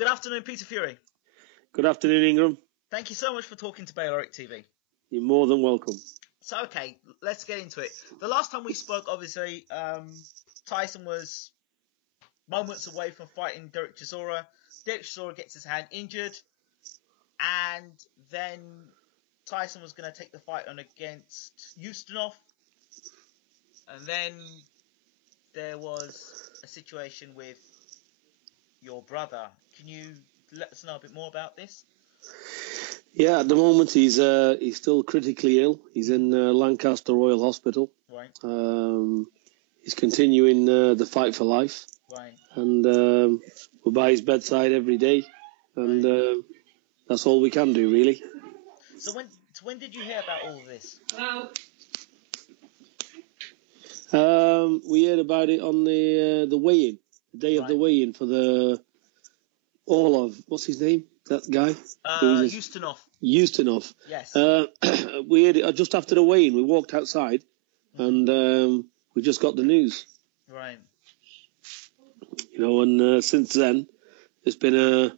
Good afternoon, Peter Fury. Good afternoon, Ingram. Thank you so much for talking to Bayloric TV. You're more than welcome. So, okay, let's get into it. The last time we spoke, obviously, Tyson was moments away from fighting Derek Chisora. Derek Chisora gets his hand injured, and then Tyson was going to take the fight on against Ustinov. And then there was a situation with your brother. Can you let us know a bit more about this? Yeah, at the moment he's still critically ill. He's in Lancaster Royal Hospital. Right. He's continuing the fight for life. Right. And we're by his bedside every day. And that's all we can do, really. So when did you hear about all of this? We heard about it on the weigh-in, the day of the weigh-in for what's his name? That guy? Ustinov. Ustinov. Yes. We heard it just after the weigh-in. We walked outside and we just got the news. Right. You know, and since then, it's been a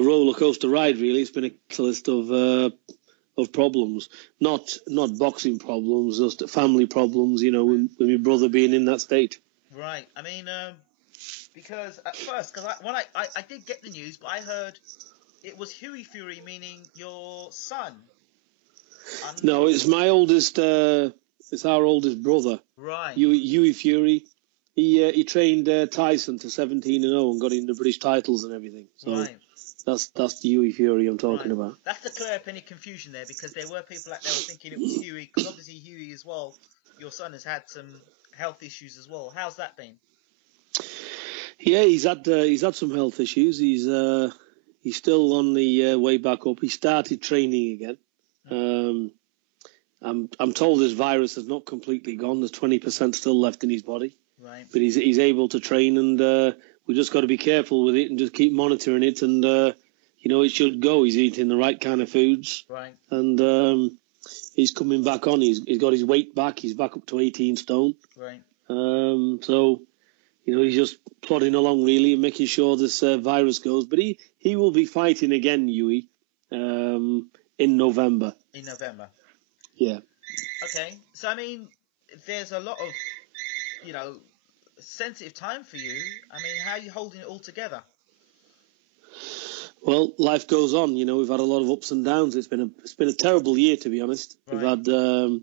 roller coaster ride. Really, it's been a list of problems, not boxing problems, just family problems. You know, with my brother being in that state. Right. I mean, because at first, I did get the news, but I heard it was Hughie Fury, meaning your son. No, it's my oldest. It's our oldest brother. Right. Hughie Fury. He trained Tyson to 17-0 and got in the British titles and everything. So right. That's the Hughie Fury I'm talking about. That's to clear up any confusion there, because there were people out there were thinking it was Hughie, because obviously Hughie as well, your son has had some health issues as well. How's that been? Yeah, he's had some health issues. He's still on the way back up. He started training again. I'm told this virus has not completely gone. There's 20% still left in his body. Right. But he's able to train, and we just got to be careful with it and just keep monitoring it. And you know, it should go. He's eating the right kind of foods. Right. And he's coming back on. He's got his weight back. He's back up to 18 stone. Right. So, you know, he's just plodding along really and making sure this virus goes. But he will be fighting again, Hughie, in November. In November. Yeah. Okay. So I mean, there's a lot of, you know, sensitive time for you. I mean, how are you holding it all together? Well, life goes on. You know, we've had a lot of ups and downs. It's been a terrible year, to be honest. Right. We've had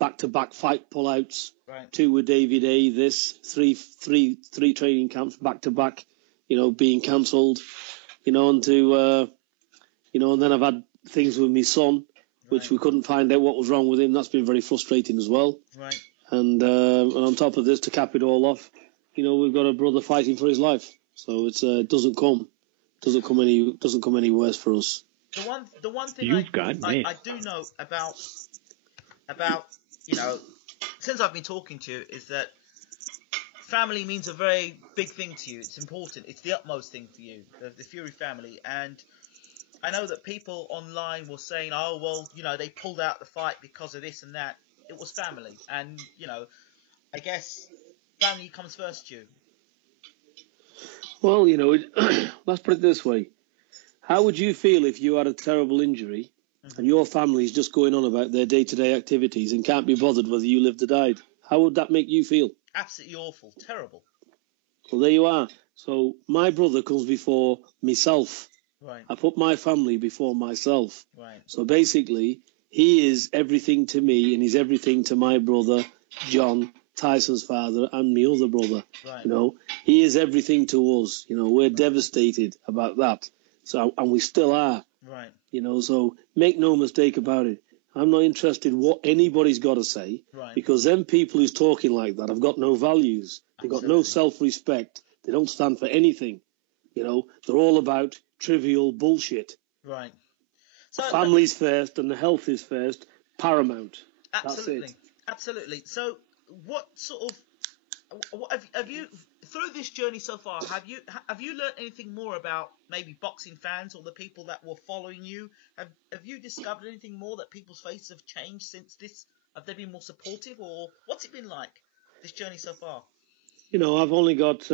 back-to-back fight pullouts. Right. 2 with David A. Three training camps back to back. You know, being cancelled. You know, and then I've had things with my son, which we couldn't find out what was wrong with him. That's been very frustrating as well. Right. And on top of this, to cap it all off, you know, we've got a brother fighting for his life. So it doesn't come any worse for us. The one thing I do know about you know, since I've been talking to you, is that family means a very big thing to you. It's important. It's the utmost thing for you, the Fury family. And I know that people online were saying, oh, well, you know, they pulled out the fight because of this and that. It was family. And, you know, I guess family comes first to you. Well, you know, let's put it this way. How would you feel if you had a terrible injury and your family's just going on about their day-to-day activities and can't be bothered whether you lived or died? How would that make you feel? Absolutely awful. Terrible. Well, there you are. So my brother comes before myself. Right. I put my family before myself. Right. So basically, he is everything to me and he's everything to my brother, John, Tyson's father, and my other brother. Right. You know, he is everything to us. You know, we're devastated about that. So, and we still are. Right. You know, so make no mistake about it. I'm not interested what anybody's got to say. Right. Because them people who's talking like that have got no values. They've got no self-respect. They don't stand for anything. You know, they're all about trivial bullshit. Right. So family's first and the health is first, paramount. Absolutely. That's it. Absolutely. So what sort of have you through this journey so far, have you learned anything more about maybe boxing fans or the people that were following you? Have you discovered anything more that people's faces have changed since this? Have they been more supportive, or what's it been like, this journey so far? You know, I've only got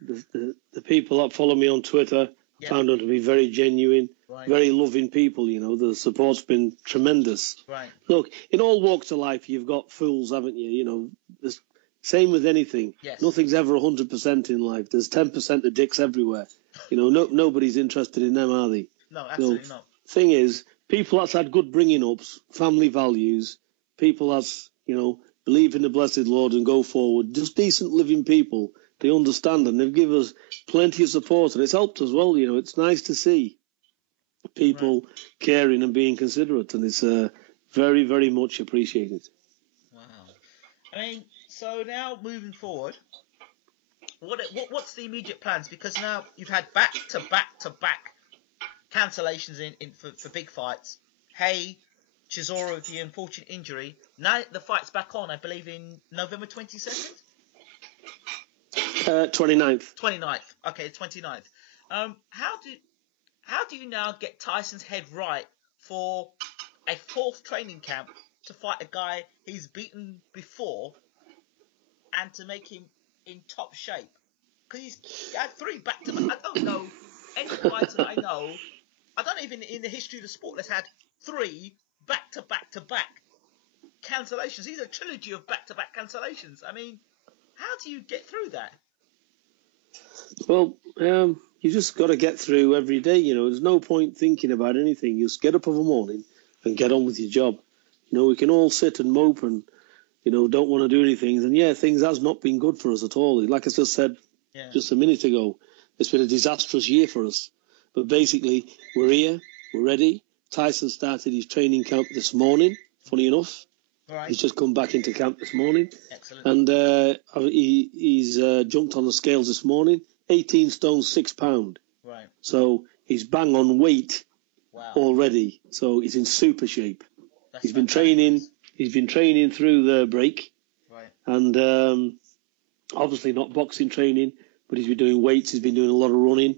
the people that follow me on Twitter found them to be very genuine, very loving people. You know, the support's been tremendous. Right. Look, in all walks of life, you've got fools, haven't you? You know, the same with anything. Yes. Nothing's ever 100% in life. There's 10% of dicks everywhere. You know, nobody's interested in them, are they? No, absolutely not. Thing is, people that's had good bringing ups, family values, people that's, you know, believe in the blessed Lord and go forward, just decent living people, they understand and they've given us plenty of support and it's helped as well. You know, it's nice to see people caring and being considerate, and it's very, very much appreciated. Wow. I mean, so now moving forward, what's the immediate plans? Because now you've had back-to-back cancellations for big fights. Haye, Chisora with the unfortunate injury. Now the fight's back on, I believe, in November 22nd? 29th. 29th. Okay, 29th. How do you now get Tyson's head right for a fourth training camp to fight a guy he's beaten before and to make him in top shape? Because he's had 3 back-to-back. I don't know any fighter that I know. I don't even in the history of the sport that's had 3 back-to-back-to-back cancellations. These are a trilogy of back-to-back cancellations. I mean, how do you get through that? Well, you just got to get through every day. You know, there's no point thinking about anything. You just get up of a morning and get on with your job. You know, we can all sit and mope and, you know, don't want to do anything. And yeah, things has not been good for us at all. Like I just said just a minute ago, it's been a disastrous year for us. But basically, we're here, we're ready. Tyson started his training camp this morning, funny enough. Right. He's just come back into camp this morning. Excellent. And he's jumped on the scales this morning, 18 stone, 6 pound. Right. So he's bang on weight already. So he's in super shape. He's been training through the break. Right. And obviously not boxing training, but he's been doing weights. He's been doing a lot of running,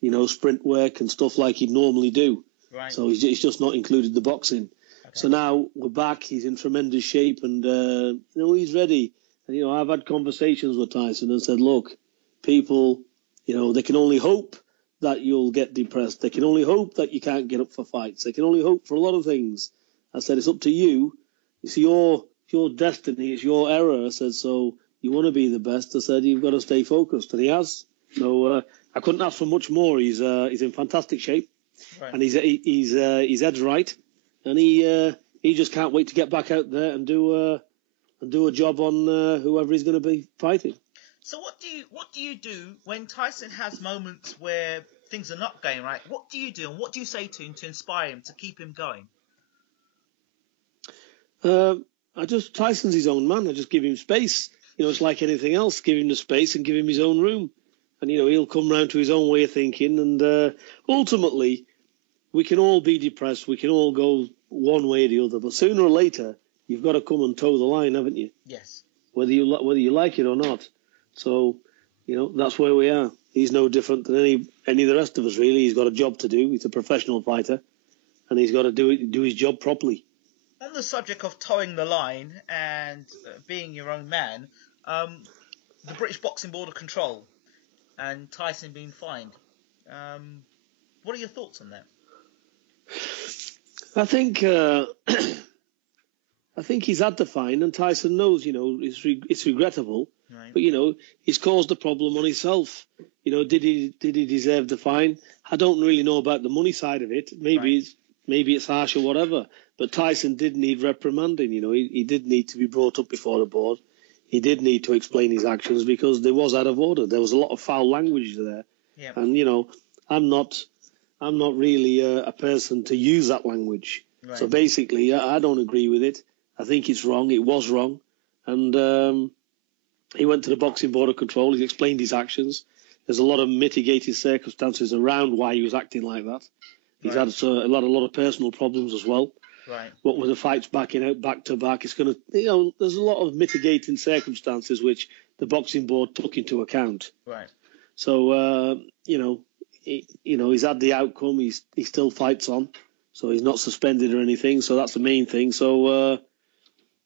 you know, sprint work and stuff like he'd normally do. Right. So he's just not included the boxing. Okay. So now we're back. He's in tremendous shape and, you know, he's ready. And, you know, I've had conversations with Tyson and said, look, people, you know, they can only hope that you'll get depressed. They can only hope that you can't get up for fights. They can only hope for a lot of things. I said, it's up to you. It's your destiny. It's your error. I said, so you want to be the best. I said, you've got to stay focused. And he has. So I couldn't ask for much more. He's in fantastic shape. Right. And his head's right. And he just can't wait to get back out there and do a job on whoever he's going to be fighting. So what do you do when Tyson has moments where things are not going right? What do you do and what do you say to him to inspire him to keep him going? Tyson's his own man. I just give him space. You know, it's like anything else. Give him the space and give him his own room. And, you know, he'll come round to his own way of thinking. And ultimately, we can all be depressed. We can all go one way or the other. But sooner or later, you've got to come and toe the line, haven't you? Yes. Whether you like it or not. So, you know, that's where we are. He's no different than any of the rest of us, really. He's got a job to do. He's a professional fighter. And he's got to do his job properly. On the subject of towing the line and being your own man, the British Boxing Board of Control and Tyson being fined. What are your thoughts on that? I think he's had the fine, and Tyson knows, you know, it's regrettable. Right. But, you know, he's caused the problem on himself. You know, did he deserve the fine? I don't really know about the money side of it. Maybe it's harsh or whatever. But Tyson did need reprimanding. You know, he did need to be brought up before the board. He did need to explain his actions because they was out of order. There was a lot of foul language there. Yep. And, you know, I'm not really a person to use that language. Right. So basically, I don't agree with it. I think it's wrong. It was wrong. And he went to the Boxing Board of Control. He explained his actions. There's a lot of mitigating circumstances around why he was acting like that. He's had a lot of personal problems as well. Right. What with the fights backing out back to back, it's going to, you know, there's a lot of mitigating circumstances which the Boxing Board took into account. Right. So, he's had the outcome. He still fights on. So he's not suspended or anything. So that's the main thing. So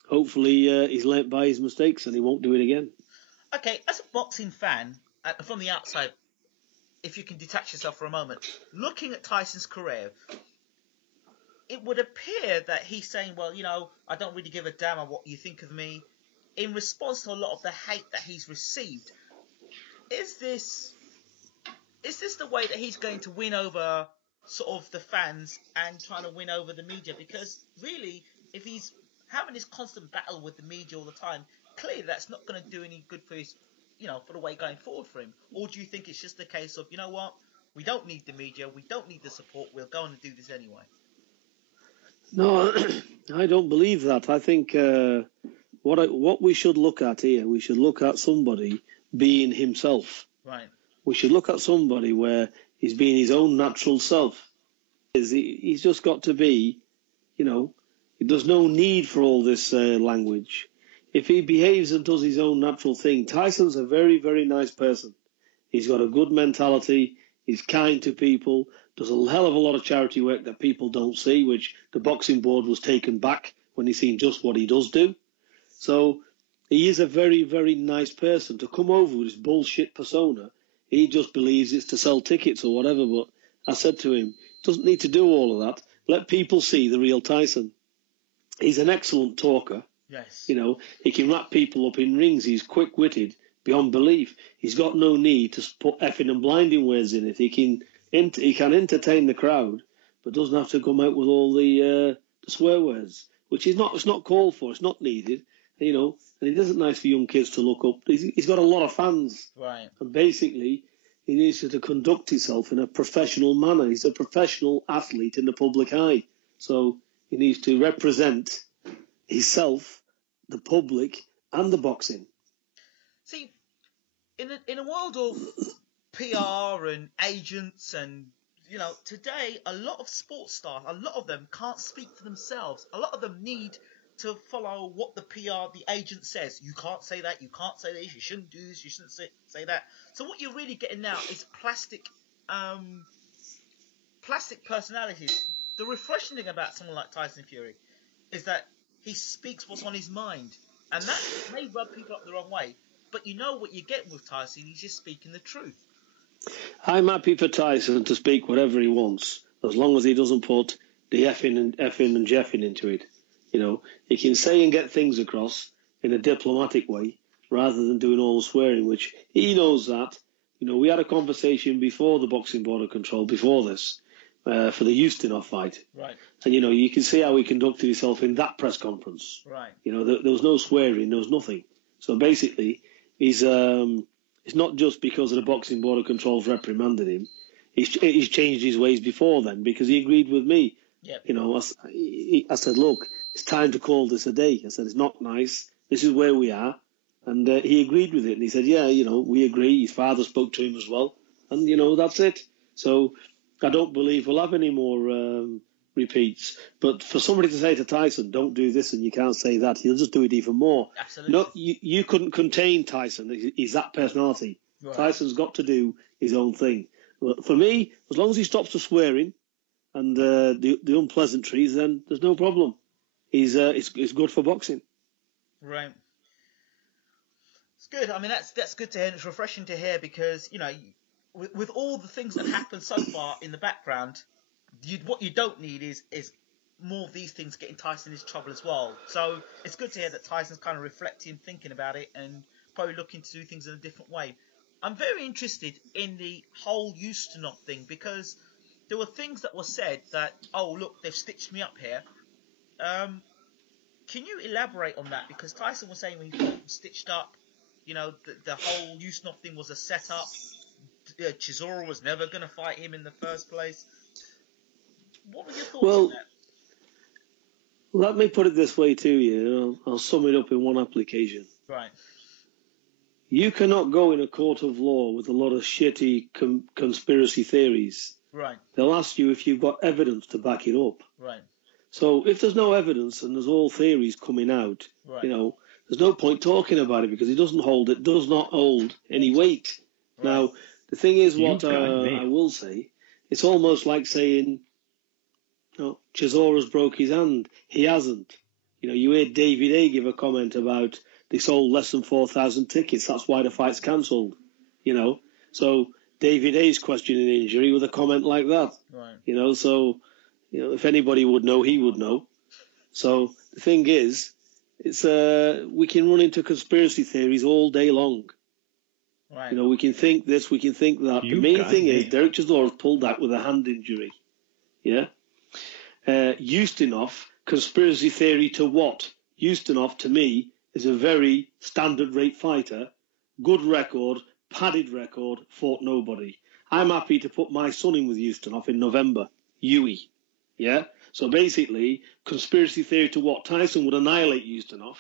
hopefully he's learnt by his mistakes and he won't do it again. Okay, as a boxing fan, from the outside, if you can detach yourself for a moment, looking at Tyson's career, it would appear that he's saying, well, I don't really give a damn on what you think of me, in response to a lot of the hate that he's received. Is this the way that he's going to win over sort of the fans and trying to win over the media? Because really, if he's having this constant battle with the media all the time, clearly that's not going to do any good for his, for the way going forward for him. Or do you think it's just a case of, you know what, we don't need the media, we don't need the support, we're going to do this anyway? No, I don't believe that. I think what we should look at here, we should look at somebody being himself. Right. We should look at somebody where he's being his own natural self. He's just got to be, there's no need for all this language. If he behaves and does his own natural thing, Tyson's a very, very nice person. He's got a good mentality. He's kind to people. Does a hell of a lot of charity work that people don't see, which the boxing board was taken back when he seen just what he does do. So he is a very, very nice person. To come over with this bullshit persona, he just believes it's to sell tickets or whatever. But I said to him, doesn't need to do all of that. Let people see the real Tyson. He's an excellent talker. Yes. He can wrap people up in rings. He's quick-witted beyond belief. He's got no need to put effing and blinding words in it. He can entertain the crowd, but doesn't have to come out with all the swear words, which is not. It's not called for. It's not needed. And it isn't nice for young kids to look up. He's got a lot of fans, right? And basically, he needs to conduct himself in a professional manner. He's a professional athlete in the public eye, so he needs to represent himself, the public, and the boxing. See, in a world of PR and agents and, today a lot of sports stars, a lot of them can't speak for themselves. A lot of them need to follow what the PR, the agent says. You can't say that, you can't say this, you shouldn't do this, you shouldn't say that. So what you're really getting now is plastic personalities. The refreshing thing about someone like Tyson Fury is that he speaks what's on his mind. And that may rub people up the wrong way. But you know what you get with Tyson, he's just speaking the truth. I'm happy for Tyson to speak whatever he wants, as long as he doesn't put the effing and jeffing into it. He can say and get things across in a diplomatic way, rather than doing all the swearing, which he knows that. We had a conversation before the Boxing Board of Control, before this, for the Ustinov fight. Right. And, you can see how he conducted himself in that press conference. Right. There was no swearing, there was nothing. So basically, it's not just because of the Boxing Board of Control's reprimanded him. He's changed his ways before then, because he agreed with me. Yep. I said, look, it's time to call this a day. I said, it's not nice. This is where we are. And he agreed with it. And he said, yeah, we agree. His father spoke to him as well. And, that's it. So I don't believe we'll have any more repeats. But for somebody to say to Tyson, don't do this and you can't say that, he'll just do it even more. Absolutely. No, you couldn't contain Tyson. He's that personality. Right. Tyson's got to do his own thing. But for me, as long as he stops the swearing and the unpleasantries, then there's no problem. It's good for boxing. Right. It's good. I mean, that's good to hear. And it's refreshing to hear because, with all the things that happened so far in the background, what you don't need is more of these things getting Tyson into trouble as well. So it's good to hear that Tyson's kind of reflecting, thinking about it, and probably looking to do things in a different way. I'm very interested in the whole Ustinov thing because there were things that were said that, oh, look, they've stitched me up here. Can you elaborate on that? Because Tyson was saying when he got stitched up, the whole Ustinov thing was a setup. Chisora was never going to fight him in the first place. What were your thoughts on that? Let me put it this way to you. I'll sum it up in one application. Right. You cannot go in a court of law with a lot of shitty conspiracy theories. Right. They'll ask you if you've got evidence to back it up. Right. So if there's no evidence and there's all theories coming out, right. There's no point talking about it because it does not hold any weight. Right. Now, the thing is what I will say, it's almost like saying, Chisora's broke his hand. He hasn't. You heard David A give a comment about they sold less than 4,000 tickets. That's why the fight's cancelled. you know. So David Hayes questioning injury with a comment like that. Right. You know, so, you know, if anybody would know, he would know. So the thing is, it's we can run into conspiracy theories all day long. Right. You know, we can think this, we can think that. The main thing is Derek Chisora pulled that with a hand injury. Yeah? Ustinov, conspiracy theory to what? Ustinov, to me, is a very standard rate fighter. Good record, padded record, fought nobody. I'm happy to put my son in with Ustinov in November. Hughie. Yeah? So basically, conspiracy theory to what? Tyson would annihilate Ustinov.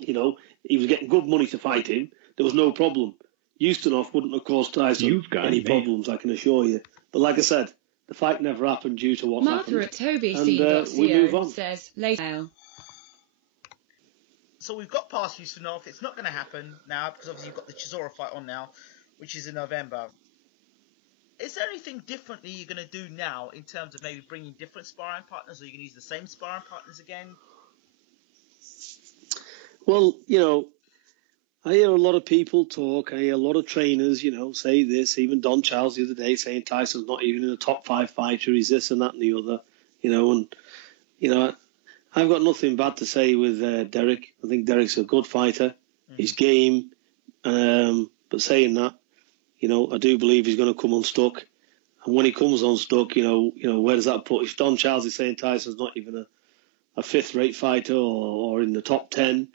You know, he was getting good money to fight him. There was no problem. Ustinov wouldn't have caused Tyson any problems, I can assure you. But like I said, the fight never happened due to what's happened. Martha at Toby And we move on. says later. So we've got past Ustinov. It's not going to happen now because obviously you've got the Chisora fight on now, which is in November. Is there anything differently you're going to do now in terms of maybe bringing different sparring partners, or you can use the same sparring partners again? Well, you know, I hear a lot of people talk. I hear a lot of trainers, you know, say this. Even Don Charles the other day saying Tyson's not even in the top 5 fighter. He's this and that and the other, you know. And, you know, I've got nothing bad to say with Derek. I think Derek's a good fighter. He's game. But saying that, you know, I do believe he's going to come unstuck. And when he comes unstuck, you know, where does that put? If Don Charles is saying Tyson's not even a 5th-rate fighter or in the top 10,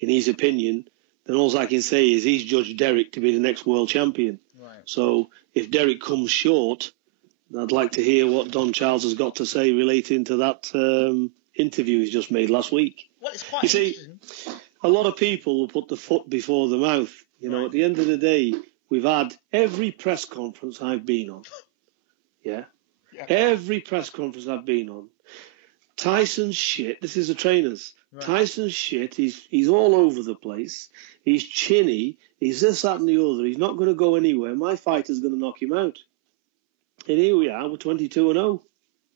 in his opinion, then all I can say is he's judged Derek to be the next world champion. Right. So if Derek comes short, I'd like to hear what Don Charles has got to say relating to that interview he's just made last week. Well, it's quite interesting. A lot of people will put the foot before the mouth. You know, at the end of the day, we've had every press conference I've been on. Yeah? Every press conference I've been on. Tyson's shit. This is the trainers. Right. Tyson's shit. He's all over the place. He's chinny. He's this, that, and the other. He's not going to go anywhere. My fighter's going to knock him out. And here we are. We're 22-0.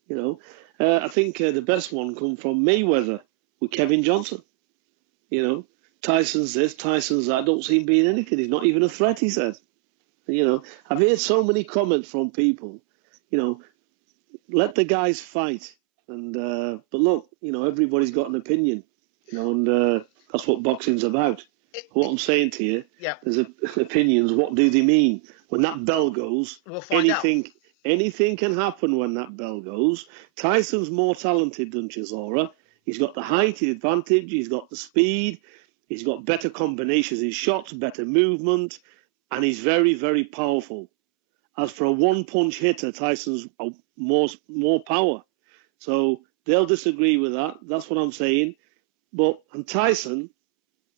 You know, I think the best one come from Mayweather with Kevin Johnson. You know, Tyson's this, Tyson's that. Don't see him being anything. He's not even a threat, he said. And, you know, I've heard so many comments from people. You know, let the guys fight. And but look, you know, everybody's got an opinion, you know, and that's what boxing's about. What I'm saying to you, there's opinions. What do they mean? When that bell goes, we'll find anything can happen when that bell goes. Tyson's more talented than Chisora. He's got the height advantage. He's got the speed. He's got better combinations in shots, better movement, and he's very, very powerful. As for a one-punch hitter, Tyson's more power. So they'll disagree with that. That's what I'm saying. And Tyson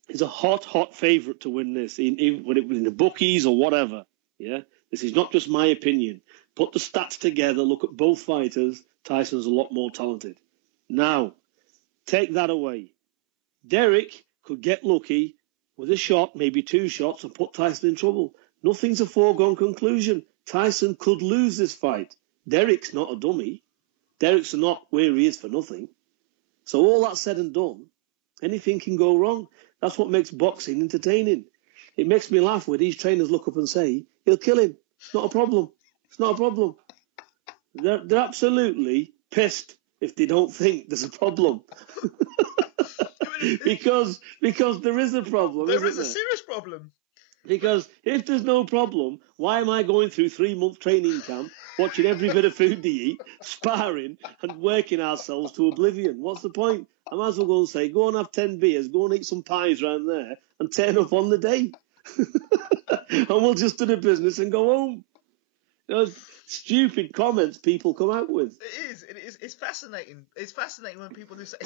is a hot favourite to win this, even when it was in the bookies or whatever. Yeah, this is not just my opinion. Put the stats together. Look at both fighters. Tyson's a lot more talented. Now, take that away. Derek could get lucky with a shot, maybe 2 shots, and put Tyson in trouble. Nothing's a foregone conclusion. Tyson could lose this fight. Derek's not a dummy. Derek's not where he is for nothing. So all that said and done, anything can go wrong. That's what makes boxing entertaining. It makes me laugh when these trainers look up and say, he'll kill him. It's not a problem. It's not a problem. They're absolutely pissed if they don't think there's a problem. because there is a problem. There is a serious problem. Because if there's no problem, why am I going through 3-month training camp, watching every bit of food they eat, sparring and working ourselves to oblivion? What's the point? I might as well go and say, go and have 10 beers, go and eat some pies round there and turn up on the day. And we'll just do the business and go home. Those stupid comments people come out with. It is. It's fascinating. It's fascinating when people do say,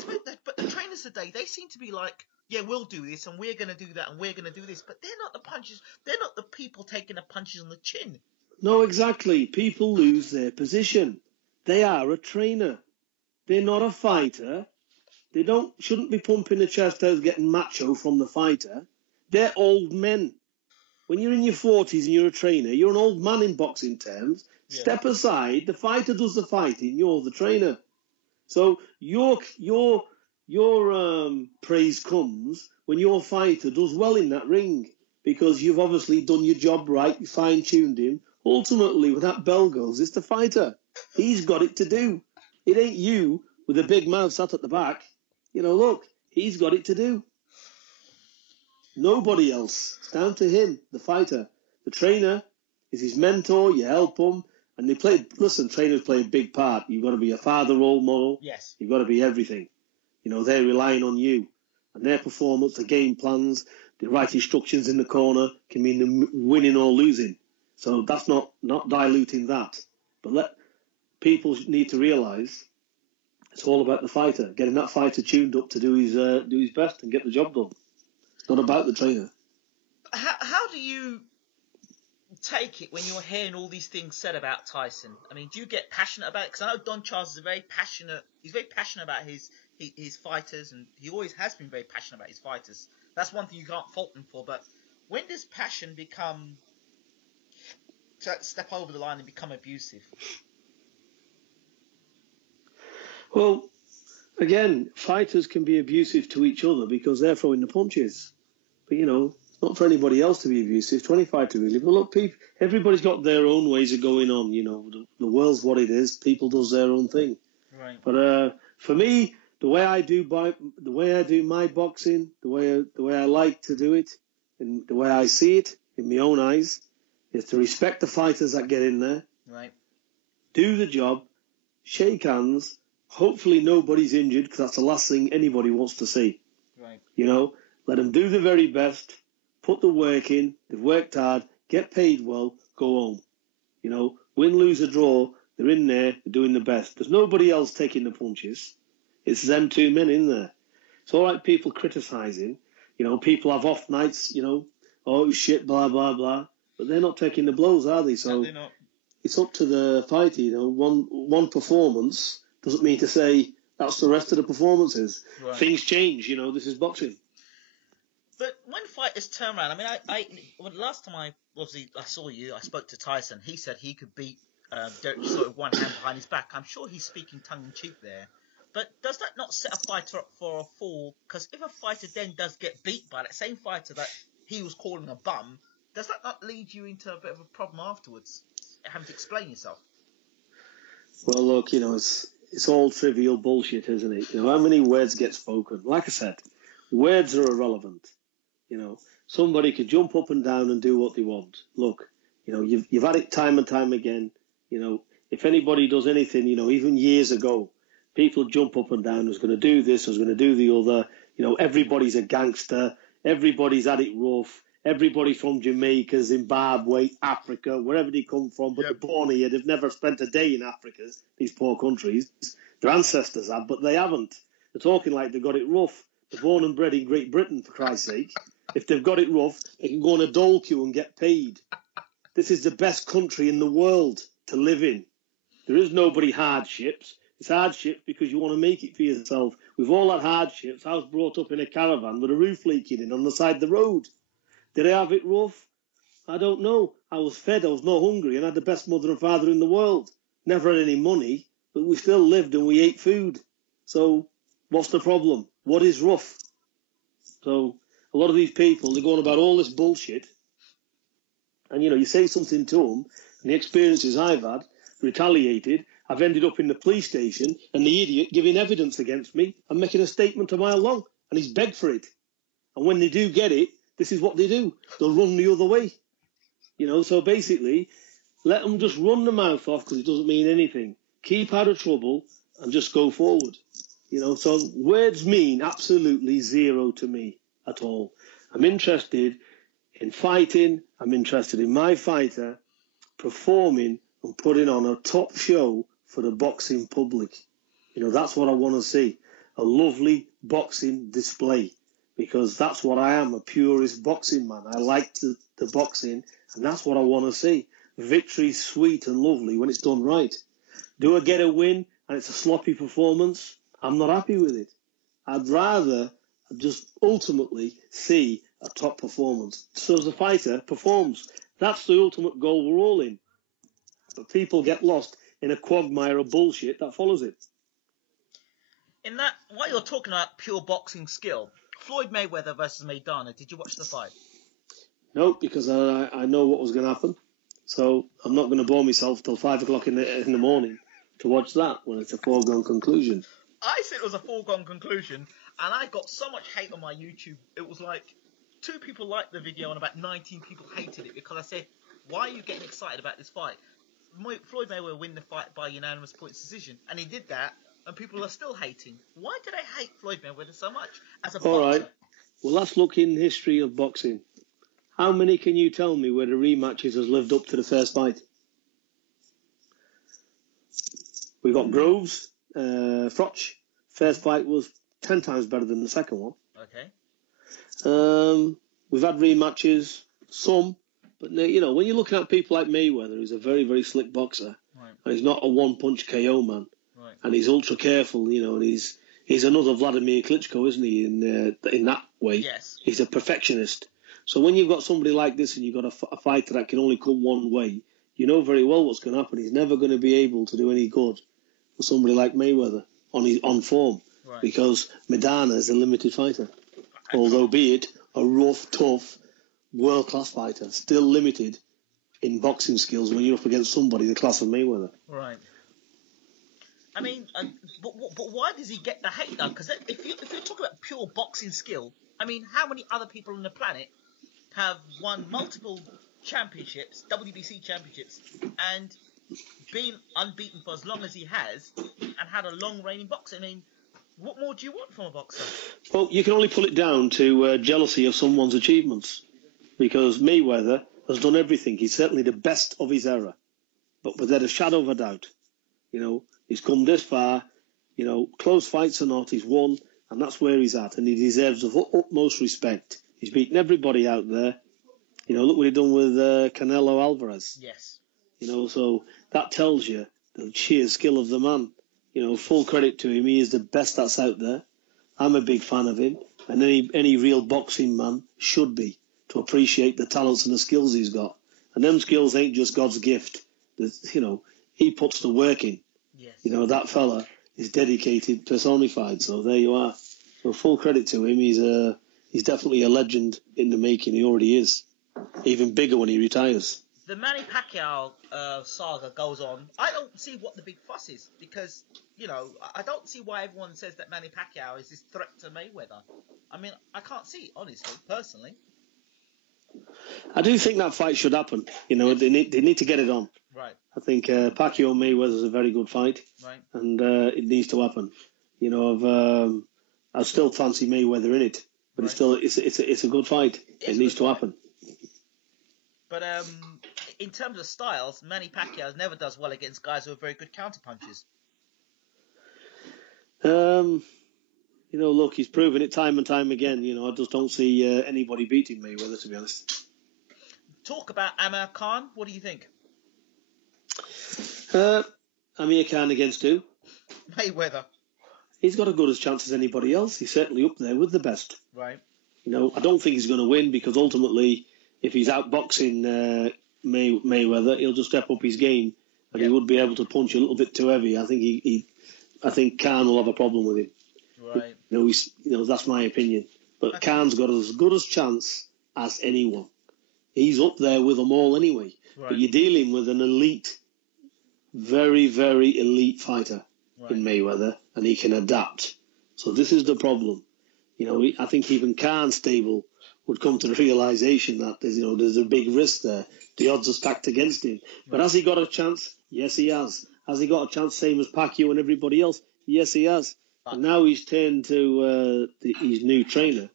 but the trainers today, they seem to be like, yeah, we'll do this and we're going to do that and we're going to do this. But they're not the punches. They're not the people taking the punches on the chin. No, exactly. People lose their position. They are a trainer. They're not a fighter. They shouldn't be pumping the chest out getting macho from the fighter. They're old men. When you're in your 40s and you're a trainer, you're an old man in boxing terms. Yeah. Step aside. The fighter does the fighting. You're the trainer. So your praise comes when your fighter does well in that ring. because you've obviously done your job right, you fine-tuned him. Ultimately, when that bell goes, it's the fighter. He's got it to do. It ain't you with a big mouth sat at the back. Look, he's got it to do. Nobody else. It's down to him, the fighter. The trainer is his mentor, you help him. And trainers play a big part. You've got to be a father role model. Yes. You've got to be everything. They're relying on you. And their performance, the game plans, the right instructions in the corner can mean them winning or losing. So that's not diluting that. But people need to realise it's all about the fighter, getting that fighter tuned up to do his best and get the job done. It's not about the trainer. How do you take it when you're hearing all these things said about Tyson? I mean, do you get passionate about it? Because I know Don Charles is he's very passionate about his fighters, and he always has been very passionate about his fighters. That's one thing you can't fault him for. But when does passion step over the line and become abusive? Well, again, fighters can be abusive to each other because they're throwing the punches. But, not for anybody else to be abusive, to any fighter really. But look, everybody's got their own ways of going on. The world's what it is. People does their own thing. Right. But for me, the way I do my boxing, the way I like to do it, and the way I see it in my own eyes, is to respect the fighters that get in there. Right. Do the job, shake hands. Hopefully nobody's injured, because that's the last thing anybody wants to see. Right. Let them do the very best, put the work in, they've worked hard, get paid well, go home. Win, lose, or draw, they're in there, they're doing the best. There's nobody else taking the punches. It's them two men in there. It's all right people criticising. People have off nights, oh shit, blah, blah, blah. But they're not taking the blows, are they? So not. It's up to the fighter, one performance doesn't mean to say that's the rest of the performances. Right. Things change, this is boxing. But when fighters turn around, last time I saw you, I spoke to Tyson. He said he could beat Derek Chisora with one hand behind his back. I'm sure he's speaking tongue-in-cheek there. But does that not set a fighter up for a fall? Because if a fighter then does get beat by that same fighter that he was calling a bum, does that not lead you into a bit of a problem afterwards, having to explain yourself? Well, look, it's all trivial bullshit, isn't it? How many words get spoken? Like I said, words are irrelevant. Somebody could jump up and down and do what they want. Look, you've had it time and time again. If anybody does anything, even years ago, people jump up and down, who's going to do this, who's going to do the other. Everybody's a gangster. Everybody's had it rough. Everybody from Jamaica, Zimbabwe, Africa, wherever they come from, but They're born here. They've never spent a day in Africa, these poor countries. Their ancestors have, but they haven't. They're talking like they've got it rough. They're born and bred in Great Britain, for Christ's sake. If they've got it rough, they can go on a dole queue and get paid. This is the best country in the world to live in. There is nobody hardships. It's hardships because you want to make it for yourself. We've all had hardships. I was brought up in a caravan with a roof leaking in on the side of the road. Did I have it rough? I don't know. I was fed, I was not hungry, and I had the best mother and father in the world. Never had any money, but we still lived and we ate food. So what's the problem? What is rough? So a lot of these people, they're going about all this bullshit, and you say something to them, and the experiences I've had, retaliated, I've ended up in the police station, and the idiot giving evidence against me and making a statement a mile long, and he's begged for it. And when they do get it, this is what they do. They'll run the other way. So basically, let them just run the mouth off because it doesn't mean anything. Keep out of trouble and just go forward. So words mean absolutely zero to me at all. I'm interested in fighting. I'm interested in my fighter performing and putting on a top show for the boxing public. That's what I want to see. A lovely boxing display. Because that's what I am, a purist boxing man. I like the boxing, and that's what I want to see. Victory's sweet and lovely when it's done right. Do I get a win and it's a sloppy performance? I'm not happy with it. I'd rather just ultimately see a top performance. So as a fighter performs. That's the ultimate goal we're all in. But people get lost in a quagmire of bullshit that follows it. In that, while you're talking about pure boxing skill, Floyd Mayweather versus Maidana, did you watch the fight? No, because I know what was going to happen. So I'm not going to bore myself till 5 o'clock in the morning to watch that when it's a foregone conclusion. I said it was a foregone conclusion, and I got so much hate on my YouTube. It was like 2 people liked the video and about 19 people hated it because I said, why are you getting excited about this fight? Floyd Mayweather win the fight by unanimous points decision, and he did that, and people are still hating. Why do they hate Floyd Mayweather so much as a boxer? All right. Well, let's look in history of boxing. How many can you tell me where the rematches has lived up to the first fight? We got Groves, Froch. First fight was 10 times better than the second one. Okay. We've had rematches, some, but you know, when you're looking at people like Mayweather, who's a very, very slick boxer, Right. and he's not a one-punch KO man, Right. and he's ultra careful, you know, and he's another Vladimir Klitschko, isn't he? In that way, Yes. He's a perfectionist. So when you've got somebody like this and you've got a fighter that can only come one way, you know very well what's going to happen. He's never going to be able to do any good for somebody like Mayweather on form, Right. because Maidana is a limited fighter, although be it a rough, tough, world-class fighter, still limited in boxing skills when you're up against somebody the class of Mayweather. Right. I mean, but why does he get the hate though? Because if you talk about pure boxing skill, I mean, how many other people on the planet have won multiple championships, WBC championships, and been unbeaten for as long as he has, and had a long reign in boxing? I mean, what more do you want from a boxer? Well, you can only pull it down to jealousy of someone's achievements, because Mayweather has done everything. He's certainly the best of his era, but without a shadow of a doubt, you know, he's come this far, you know, close fights or not, he's won, and that's where he's at, and he deserves the utmost respect. He's beaten everybody out there. You know, look what he's done with Canelo Alvarez. Yes. You know, so that tells you the sheer skill of the man. You know, full credit to him. He is the best that's out there. I'm a big fan of him, and any real boxing man should be, to appreciate the talents and the skills he's got. And them skills ain't just God's gift. You know, he puts the work in. Yes. You know, that fella is dedicated, personified. So there you are. So full credit to him. He's definitely a legend in the making. He already is. Even bigger when he retires. The Manny Pacquiao saga goes on. I don't see what the big fuss is, because, you know, I don't see why everyone says that Manny Pacquiao is this threat to Mayweather. I mean, I can't see it, honestly, personally. I do think that fight should happen. You know, they need to get it on. Right. I think Pacquiao Mayweather is a very good fight, Right. and it needs to happen. You know, I still fancy Mayweather in it, but Right. it's a good fight. It needs to happen. But in terms of styles, Manny Pacquiao never does well against guys who are very good counterpunchers. You know, look, he's proven it time and time again. You know, I just don't see anybody beating Mayweather, to be honest. Talk about Amir Khan. What do you think? Amir Khan against who? Mayweather. He's got as good a chance as anybody else. He's certainly up there with the best. Right. You know, I don't think he's going to win, because ultimately, if he's outboxing Mayweather, he'll just step up his game, and he would be able to punch a little bit too heavy. I think Khan will have a problem with him. Right. You know, that's my opinion. But Khan's got as good a chance as anyone. He's up there with them all anyway. Right. But you're dealing with an elite, very, very elite fighter in Mayweather, and he can adapt. So this is the problem. You know, I think even Khan's stable would come to the realization that there's a big risk there. The odds are stacked against him. But has he got a chance? Yes, he has. Has he got a chance, same as Pacquiao and everybody else? Yes, he has. And now he's turned to his new trainer,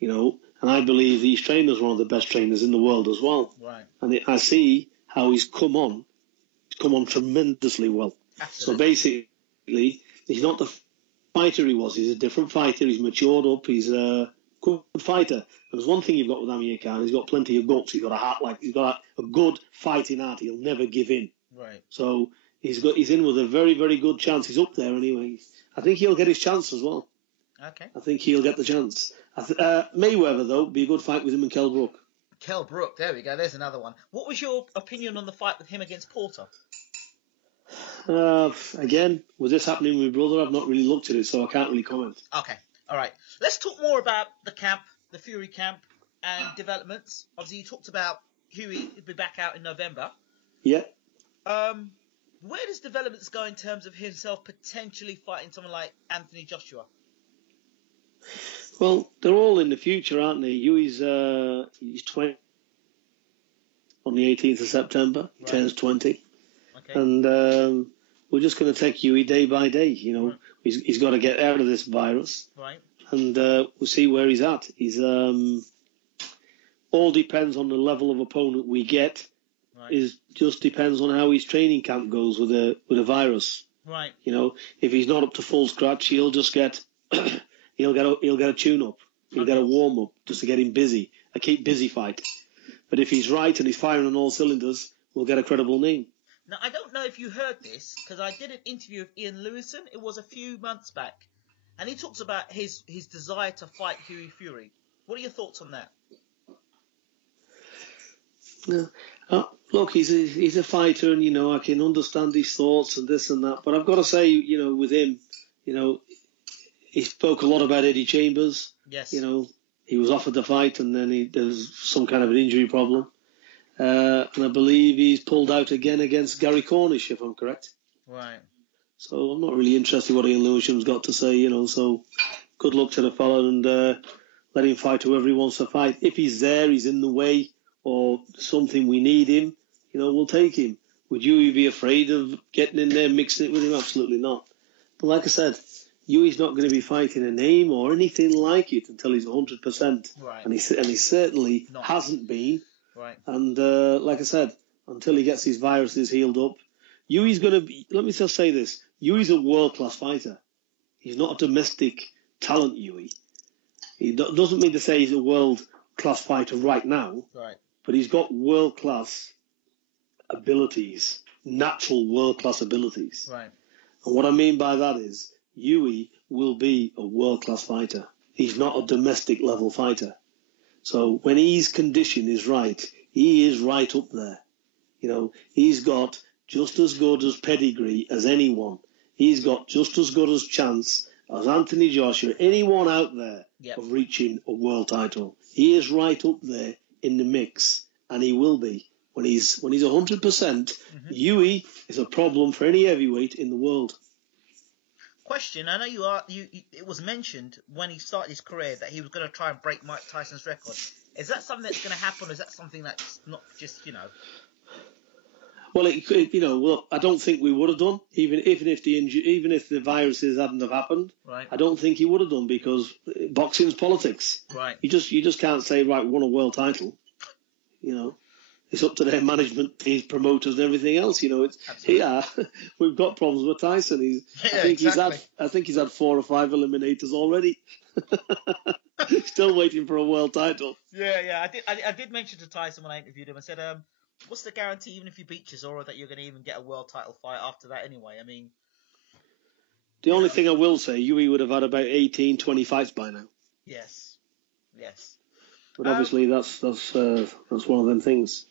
you know, and I believe his trainer's one of the best trainers in the world as well. Right. And I see how he's come on tremendously well. Absolutely. So basically, he's not the fighter he was. He's a different fighter. He's matured up. He's a good fighter. And there's one thing you've got with Amir Khan. He's got plenty of guts. He's got a heart, he's got a good fighting heart. He'll never give in. Right. So he's in with a very, very good chance. He's up there anyway. I think he'll get his chance as well. Okay. I think he'll get the chance. Mayweather, though, be a good fight with him and Kell Brook. Kell Brook, there we go. There's another one. What was your opinion on the fight with him against Porter? Again, with this happening with brother, I've not really looked at it, so I can't really comment. Okay. All right. Let's talk more about the camp, the Fury camp. and developments. Obviously, you talked about Hughie will be back out in November. Yeah. Where does developments go in terms of himself potentially fighting someone like Anthony Joshua? Well, they're all in the future, aren't they? Hughie's he's 20 on the 18th of September. He turns 20. Okay. And we're just going to take Hughie day by day. You know, he's got to get out of this virus. Right. And we'll see where he's at. He's all depends on the level of opponent we get. Right. Is just depends on how his training camp goes with a virus. Right. You know, if he's not up to full scratch, he'll just get he'll get a tune up. He'll get a warm up just to get him busy, a keep busy fight. But if he's right and he's firing on all cylinders, we'll get a credible name. Now, I don't know if you heard this, because I did an interview with Ian Lewison. It was a few months back. And he talks about his desire to fight Hughie Fury. What are your thoughts on that? Look, he's a fighter, and, you know, I can understand his thoughts and this and that. But I've got to say, you know, with him, you know, he spoke a lot about Eddie Chambers. Yes. You know, he was offered the fight, and then there was some kind of an injury problem. And I believe he's pulled out again against Gary Cornish, if I'm correct. Right. So I'm not really interested in what Ian Lewisham's got to say, you know. So good luck to the fella, and let him fight whoever he wants to fight. If he's there, he's in the way, or something we need him, you know, we'll take him. Would you be afraid of getting in there, mixing it with him? Absolutely not. But like I said, Hughie's not going to be fighting a name or anything like it until he's 100%. Right. And he certainly hasn't been. Right. And like I said, until he gets his viruses healed up, Hughie's going to be, let me just say this, Hughie's a world-class fighter. He's not a domestic talent, Hughie. He doesn't mean to say he's a world-class fighter right now. Right. But he's got world-class abilities, natural world-class abilities. Right. And what I mean by that is Hughie will be a world-class fighter. He's not a domestic level fighter. So when his condition is right, he is right up there. You know, he's got just as good as pedigree as anyone. He's got just as good as chance as Anthony Joshua, anyone out there of reaching a world title. He is right up there in the mix, and he will be when he's 100%. Hughie is a problem for any heavyweight in the world. Question: I know you are. It was mentioned when he started his career that he was going to try and break Mike Tyson's record. Is that something that's going to happen, or is that something that's not just, you know? Well, I don't think we would have done, even if the viruses hadn't have happened. Right. I don't think he would have done, because boxing's politics. Right. You just can't say, right, won a world title. You know, it's up to their management, his promoters, and everything else. You know, we've got problems with Tyson. I think he's had 4 or 5 eliminators already. Still waiting for a world title. Yeah. I did mention to Tyson when I interviewed him. I said, what's the guarantee, even if you beat Chisora, that you're going to even get a world title fight after that anyway? I mean, the only thing I will say, Hughie would have had about 18, 20 fights by now. Yes. But obviously that's one of them things.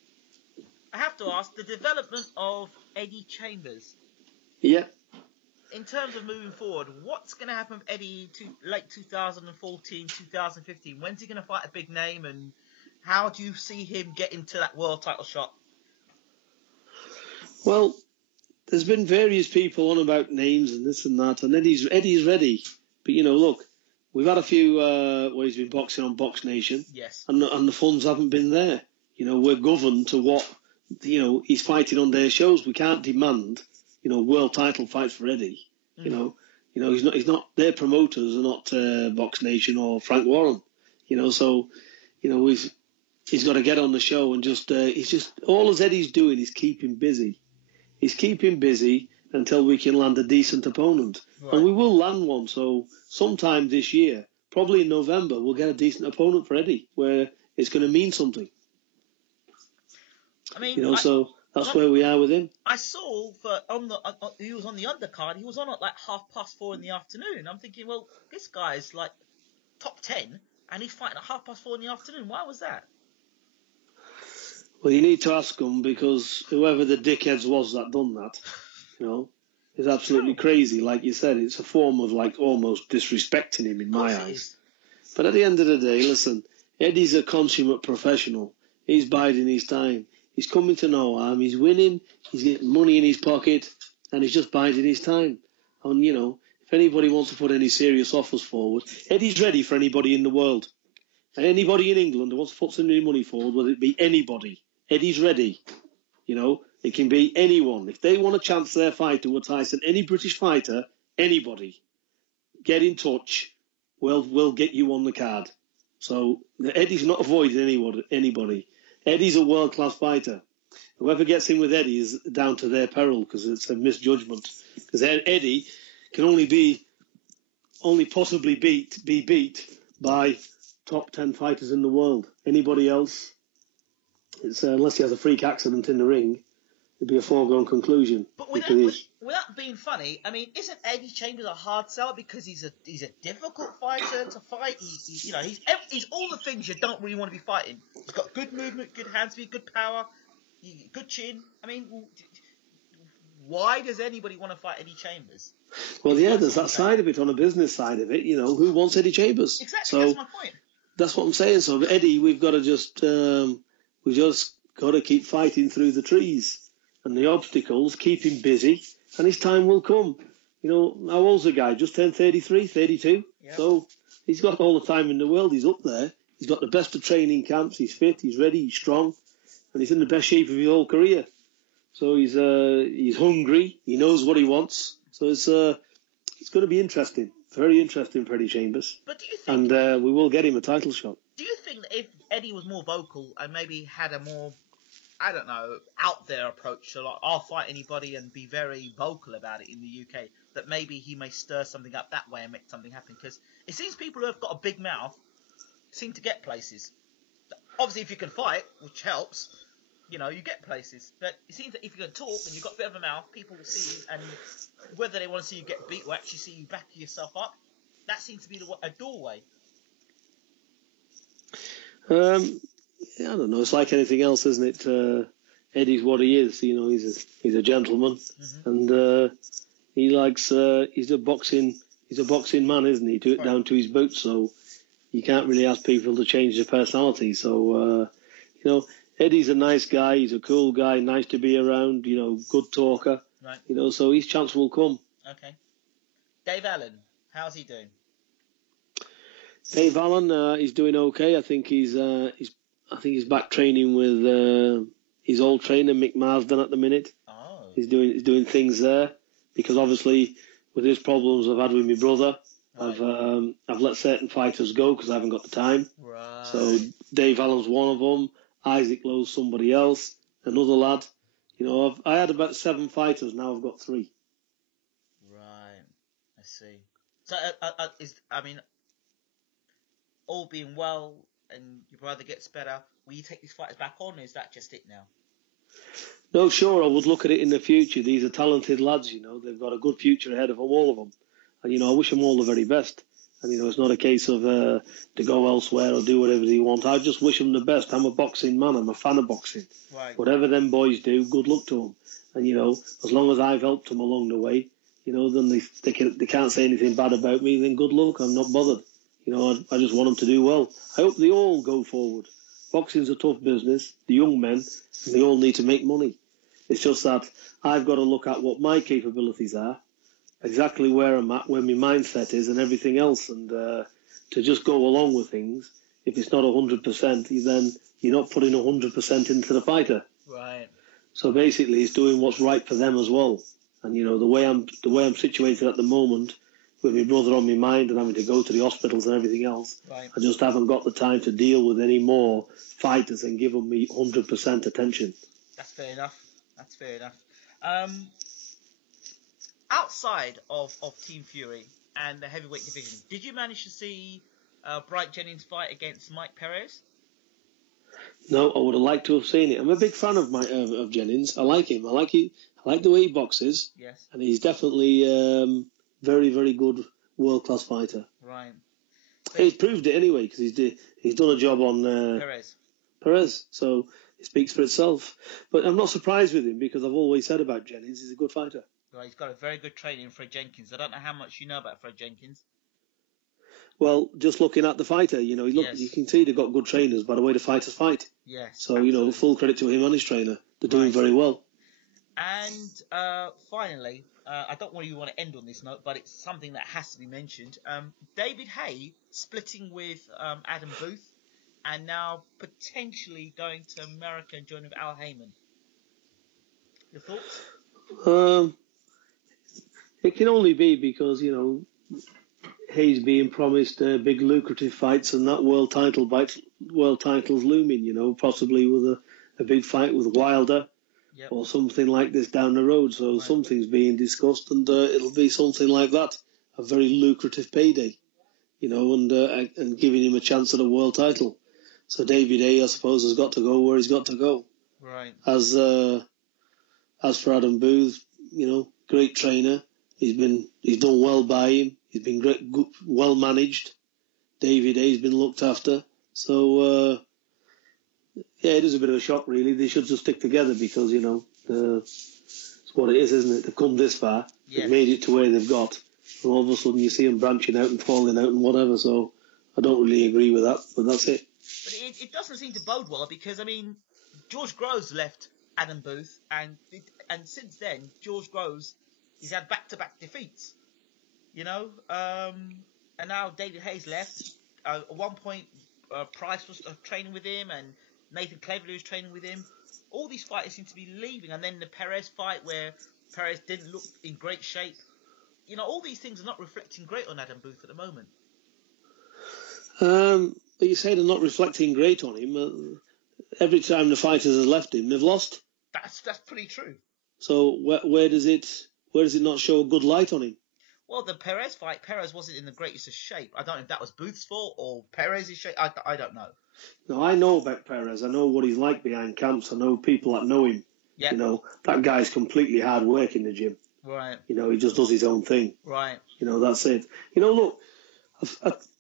I have to ask, the development of Eddie Chambers. Yeah. In terms of moving forward, what's going to happen with Eddie to late 2014, 2015? When's he going to fight a big name, and how do you see him getting to that world title shot? Well, there's been various people on about names and this and that, and Eddie's ready. But, you know, look, we've had a few where he's been boxing on Box Nation. Yes. And the funds haven't been there. You know, we're governed to what, you know, he's fighting on their shows. We can't demand, you know, world title fights for Eddie. You know, he's not, their promoters are not Box Nation or Frank Warren. You know, so, you know, he's got to get on the show and he's just, all as Eddie's doing is keeping busy. He's keeping busy until we can land a decent opponent. Right. And we will land one. So sometime this year, probably in November, we'll get a decent opponent for Eddie where it's going to mean something. I mean, you know, so that's where we are with him. I saw he was on the undercard. He was on at like 4:30 in the afternoon. I'm thinking, well, this guy's like top 10, and he's fighting at 4:30 in the afternoon. Why was that? Well, you need to ask him, because whoever the dickheads was that done that, you know, is absolutely crazy. Like you said, it's a form of like almost disrespecting him in my eyes. But at the end of the day, listen, Eddie's a consummate professional. He's biding his time. He's coming to no harm. He's winning. He's getting money in his pocket, and he's just biding his time. And, you know, if anybody wants to put any serious offers forward, Eddie's ready for anybody in the world. Anybody in England who wants to put some new money forward, whether it be anybody, Eddie's ready. You know, it can be anyone. If they want to chance their fighter with Tyson, any British fighter, anybody, get in touch. We'll get you on the card. So Eddie's not avoiding anybody. Eddie's a world-class fighter. Whoever gets in with Eddie is down to their peril because it's a misjudgment. Because Eddie can only possibly be beat by top 10 fighters in the world. Anybody else, it's unless he has a freak accident in the ring, it'd be a foregone conclusion. But without being funny, I mean, isn't Eddie Chambers a hard sell because he's a difficult fighter to fight? He's all the things you don't really want to be fighting. He's got good movement, good hand speed, good power, good chin. I mean, why does anybody want to fight Eddie Chambers? Well, yeah, there's that side of it, on a business side of it. You know, who wants Eddie Chambers? Exactly, that's my point. That's what I'm saying. So Eddie, we've got to just got to keep fighting through the trees and the obstacles, keep him busy, and his time will come. You know, how old's the guy? Just turned 33, 32. Yep. So he's got all the time in the world. He's up there. He's got the best of training camps. He's fit. He's ready. He's strong, and he's in the best shape of his whole career. So he's hungry. He knows what he wants. So it's going to be interesting. Very interesting for Eddie Chambers. But do you think... And we will get him a title shot. Do you think that if Eddie was more vocal and maybe had a more, I don't know, out there approach to, like, I'll fight anybody and be very vocal about it in the UK, that maybe he may stir something up that way and make something happen? Because it seems people who have got a big mouth seem to get places. Obviously, if you can fight, which helps, you know, you get places. But it seems that if you can talk and you've got a bit of a mouth, people will see you, and whether they want to see you get beat or actually see you back yourself up, that seems to be a doorway. I don't know. It's like anything else, isn't it? Eddie's what he is. You know, he's a gentleman, and he likes. He's a boxing man, isn't he? To it down to his boots. So you can't really ask people to change their personality. So you know, Eddie's a nice guy. He's a cool guy. Nice to be around. You know, good talker. Right. You know, so his chance will come. Okay. Dave Allen, how's he doing? Dave Allen, he's doing okay. I think he's back training with his old trainer Mick Marsden at the minute. Oh. He's doing things there because obviously with his problems I've had with my brother, right. I've let certain fighters go because I haven't got the time. Right. So Dave Allen's one of them. Isaac Lowe's somebody else. Another lad. You know, I had about 7 fighters. Now I've got 3. Right. I see. So all being well and your brother gets better, will you take these fighters back on, or is that just it now? No, sure, I would look at it in the future. These are talented lads, you know. They've got a good future ahead of them, all of them. And, you know, I wish them all the very best. And, you know, it's not a case of to go elsewhere or do whatever they want. I just wish them the best. I'm a boxing man. I'm a fan of boxing. Right. Whatever them boys do, good luck to them. And, you know, as long as I've helped them along the way, you know, then they can't say anything bad about me, then good luck. I'm not bothered. You know, I just want them to do well. I hope they all go forward. Boxing's a tough business. The young men, they all need to make money. It's just that I've got to look at what my capabilities are, exactly where I'm at, where my mindset is and everything else. And to just go along with things, if it's not 100%, then you're not putting 100% into the fighter. Right. So basically it's doing what's right for them as well. And, you know, the way I'm situated at the moment, with my brother on my mind and having to go to the hospitals and everything else, right. I just haven't got the time to deal with any more fighters and give them me 100% attention. That's fair enough. Outside of Team Fury and the heavyweight division, did you manage to see Bright Jennings fight against Mike Perez? No, I would have liked to have seen it. I'm a big fan of Jennings. I like him. I like the way he boxes. Yes. And he's definitely very, very good world-class fighter. Right. So he's proved it anyway because he's done a job on Perez. So it speaks for itself. But I'm not surprised with him because I've always said about Jennings, he's a good fighter. Right, he's got a very good training in Fred Jenkins. I don't know how much you know about Fred Jenkins. Well, just looking at the fighter, you know, you can see they've got good trainers by the way the fighters fight. Yes. So, you know, full credit to him and his trainer. They're doing very well. And finally, I don't really want to end on this note, but it's something that has to be mentioned. David Haye splitting with Adam Booth, and now potentially going to America and joining with Al Heyman. Your thoughts? It can only be because, you know, Haye's being promised big lucrative fights, and that world title's looming, you know, possibly with a big fight with Wilder. Yep. Or something like this down the road. So something's being discussed, and it'll be something like that, a very lucrative payday, you know, and giving him a chance at a world title. So David Haye, I suppose, has got to go where he's got to go. Right. As for Adam Booth, you know, great trainer. He's done well by him. He's been well managed. David Haye's been looked after. So. Yeah, it is a bit of a shock, really. They should just stick together because, you know, it's what it is, isn't it? They've come this far. Yes. They've made it to where they've got. And all of a sudden you see them branching out and falling out and whatever. So I don't really agree with that, but that's it. But it doesn't seem to bode well because, I mean, George Groves left Adam Booth, and since then, George Groves, he's had back-to-back defeats, you know? And now David Haye's left. At one point, Price was training with him, and Nathan Cleverly was training with him. All these fighters seem to be leaving, and then the Perez fight where Perez didn't look in great shape. You know, all these things are not reflecting great on Adam Booth at the moment. But you say they're not reflecting great on him. Every time the fighters have left him, they've lost. That's pretty true. So where does it not show a good light on him? Well, the Perez fight, Perez wasn't in the greatest of shape. I don't know if that was Booth's fault or Perez's shape. I don't know. No, I know about Perez. I know what he's like behind camps. I know people that know him. Yep. You know, that guy's completely hard work in the gym. Right. You know, he just does his own thing. Right. You know, that's it. You know, look,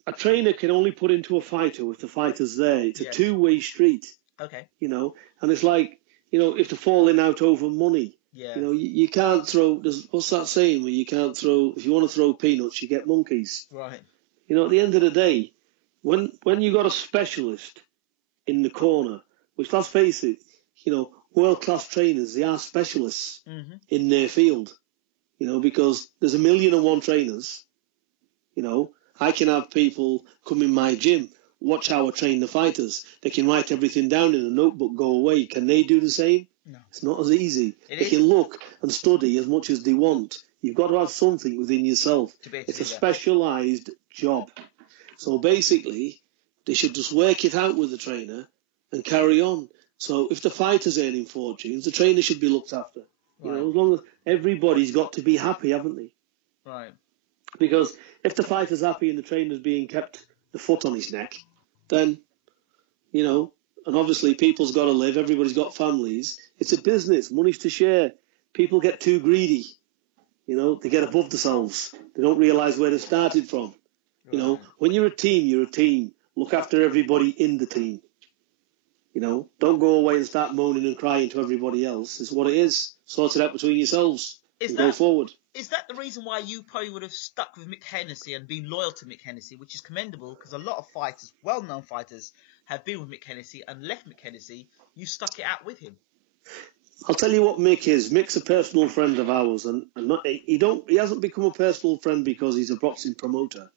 a trainer can only put into a fighter if the fighter's there. It's a two-way street. Okay. You know, and it's like, you know, if they're falling out over money. Yeah. You know, you can't throw. What's that saying? Where you can't throw. If you want to throw peanuts, you get monkeys. Right. You know, at the end of the day, when you got a specialist in the corner, which let's face it, you know, world class trainers, they are specialists in their field. You know, because there's 1,000,001 trainers. You know, I can have people come in my gym, watch how I train the fighters. They can write everything down in a notebook, go away. Can they do the same? No. It's not as easy. They can look and study as much as they want. You've got to have something within yourself. It's a specialised job. So basically, they should just work it out with the trainer and carry on. So if the fighter's earning fortunes, the trainer should be looked after. You know, as long as everybody's got to be happy, haven't they? Right. Because if the fighter's happy and the trainer's being kept the foot on his neck, then, you know, and obviously people's got to live, everybody's got families. It's a business, money's to share. People get too greedy. You know, they get above themselves. They don't realise where they started from. You know, when you're a team, you're a team. Look after everybody in the team. You know, don't go away and start moaning and crying to everybody else. It's what it is. Sort it out between yourselves and go forward. Is that the reason why you probably would have stuck with Mick Hennessy and been loyal to Mick Hennessy, which is commendable because a lot of fighters, well-known fighters, have been with Mick Hennessy and left Mick Hennessy. You stuck it out with him. I'll tell you what Mick is. Mick's a personal friend of ours, and he hasn't become a personal friend because he's a boxing promoter.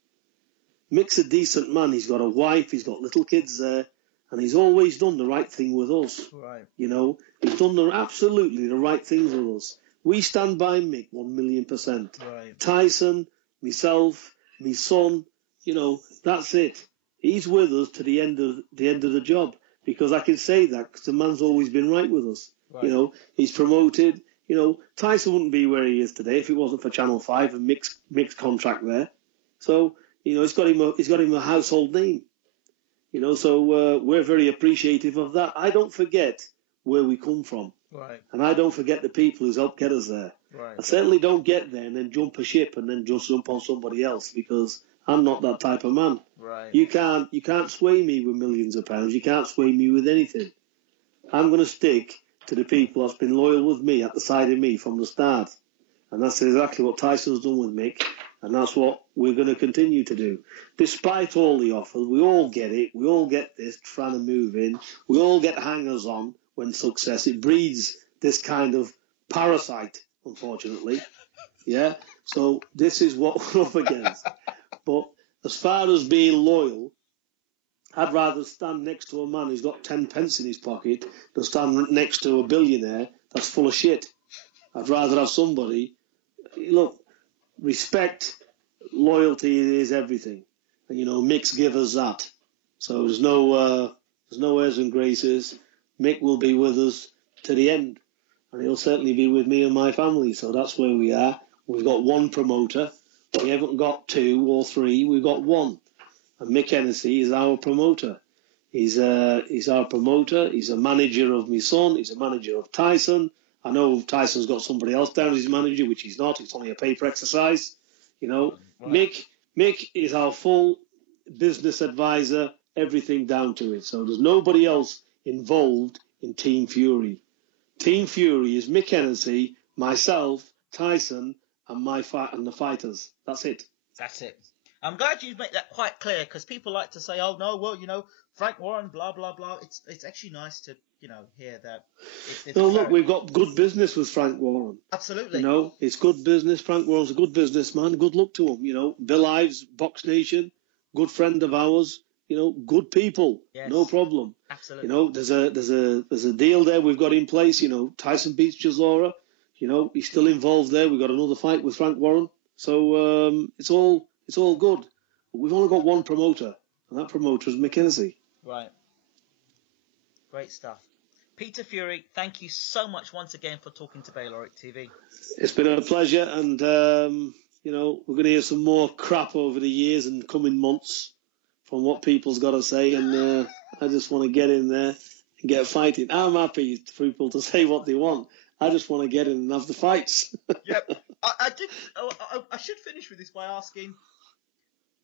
Mick's a decent man. He's got a wife. He's got little kids there, and he's always done the right thing with us. Right. You know, he's done absolutely the right things with us. We stand by Mick 1,000,000%. Right. Tyson, myself, my son, you know, that's it. He's with us to the end of the job because I can say that because the man's always been right with us. Right. You know, he's promoted. You know, Tyson wouldn't be where he is today if it wasn't for Channel 5 and Mick's contract there. So, you know, he's got him a household name. You know, so we're very appreciative of that. I don't forget where we come from. Right. And I don't forget the people who's helped get us there. Right. I certainly don't get there and then jump a ship and then just jump on somebody else because I'm not that type of man. Right. You can't sway me with millions of pounds. You can't sway me with anything. I'm going to stick to the people that's been loyal with me at the side of me from the start. And that's exactly what Tyson's done with Mick. And that's what we're going to continue to do. Despite all the offers, we all get it. We all get this trying to move in. We all get hangers on when success. It breeds this kind of parasite, unfortunately. Yeah? So this is what we're up against. But as far as being loyal, I'd rather stand next to a man who's got 10 pence in his pocket than stand next to a billionaire that's full of shit. I'd rather have somebody... Look, respect, loyalty is everything. And, Mick's give us that. So there's no airs and graces. Mick will be with us to the end. And he'll certainly be with me and my family. So that's where we are. We've got one promoter. We haven't got 2 or 3. We've got 1. And Mick Hennessy is our promoter. He's our promoter. He's a manager of my son. He's a manager of Tyson. I know Tyson's got somebody else down as his manager, which he's not. It's only a paper exercise. Right. Mick is our full business advisor, everything down to it. So there's nobody else involved in Team Fury. Team Fury is Mick Hennessy, myself, Tyson, and the fighters. That's it. That's it. I'm glad you make that quite clear, because people like to say, "Oh no, well, Frank Warren, blah blah blah." It's actually nice to hear that. No, look, we've got good business with Frank Warren. Absolutely. It's good business. Frank Warren's a good businessman. Good luck to him. Bill Ives, Box Nation, good friend of ours. Good people. Yes. No problem. Absolutely. There's a deal there we've got in place. Tyson beats Chisora. He's still involved there. We've got another fight with Frank Warren. So it's all good. But we've only got one promoter, and that promoter is Mick Hennessy. Right. Great stuff. Peter Fury, thank you so much once again for talking to Bayloric TV. It's been a pleasure, and we're going to hear some more crap over the years and coming months from what people's got to say, and I just want to get in there and get fighting. I'm happy for people to say what they want. I just want to get in and have the fights. Yep. I should finish with this by asking,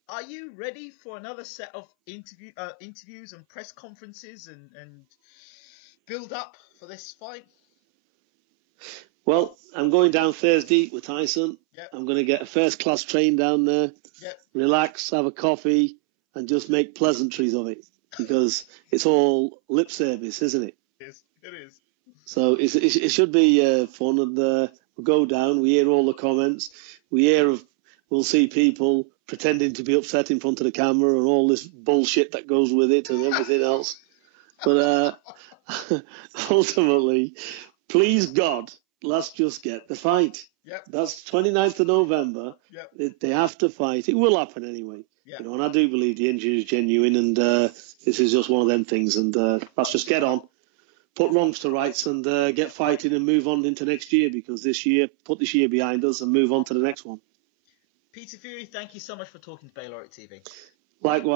are you ready for another set of interviews and press conferences and build up for this fight? Well, I'm going down Thursday with Tyson. Yep. I'm going to get a first-class train down there, yep. Relax, have a coffee, and just make pleasantries of it, because it's all lip service, isn't it? It is. So it should be fun, and we'll go down. We hear all the comments. We'll see people pretending to be upset in front of the camera and all this bullshit that goes with it and everything else. But ultimately, please God, let's just get the fight. Yep. That's 29th of November. Yep. They have to fight. It will happen anyway. Yep. And I do believe the injury is genuine, and this is just one of them things. And let's just get on, put wrongs to rights, and get fighting and move on into next year, because put this year behind us and move on to the next one. Peter Fury, thank you so much for talking to Bayloric TV. Likewise.